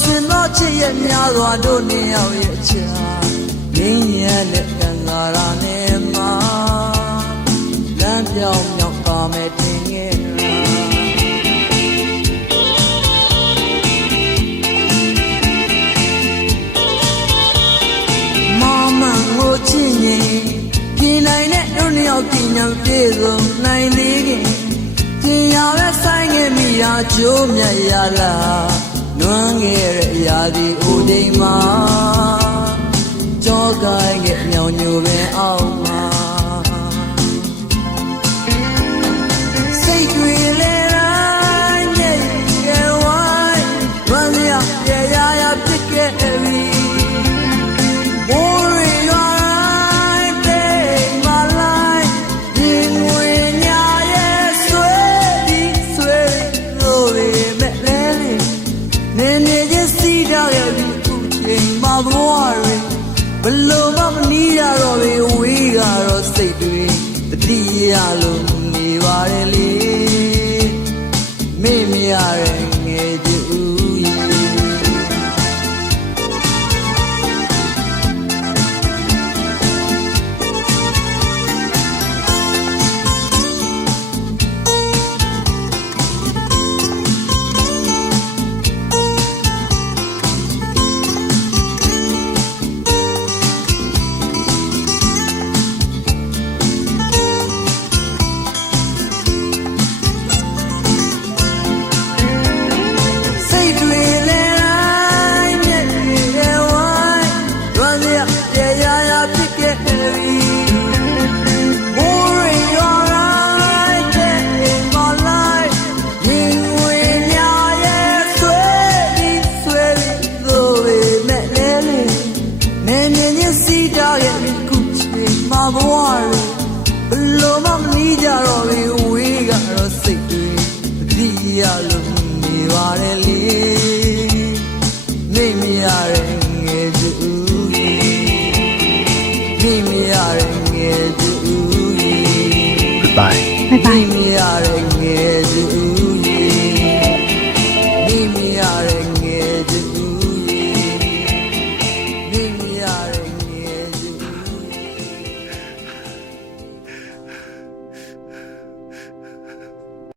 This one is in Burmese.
ဆွေသောချစ်ရဲ့များစွာတို့နှစ်ယောက်ရဲ့ချာငင်းရတဲ့ကံသာရာနဲ့မှာလမ်းပြောင်းမြောက်ပါမယ်တင်ရဲ့မမကိုချစ်ရင်ပြင်နိုင်တဲ့တို့နှစ်ယောက်တင်ညာပြေဆုံးနိုင်သေးခင်တင်ရပဲဆိုင်ငယ်မိရာကျိုးမြတ်ရလားနွမ်းငယ်ရဲ့ရာဒီဦးတိမ်မှာကြောကိုင်းရဲ့မြောင်ညိုပင်အောက်မှာစိတ်တွေလဲတိုင်းနဲ့ရဲ့ဝိုင်းဝမ်းရရဲ့ရာရာဖြစ်ခဲ့ပြီဘလို့မမနီးရတော့လေဝေးကတော့စိတ်တွေတတိယလုံးနေပါတယ်လေမေ့မရတဲ့ငယ်ကျူဘဝဘလို့မမနီးကြတော့လေဝေးကတော့စိတ်တွေတတိယလုံးနေပါတယ်လေနေမရတဲ့ငယ်ကျူနေမရတဲ့ငယ်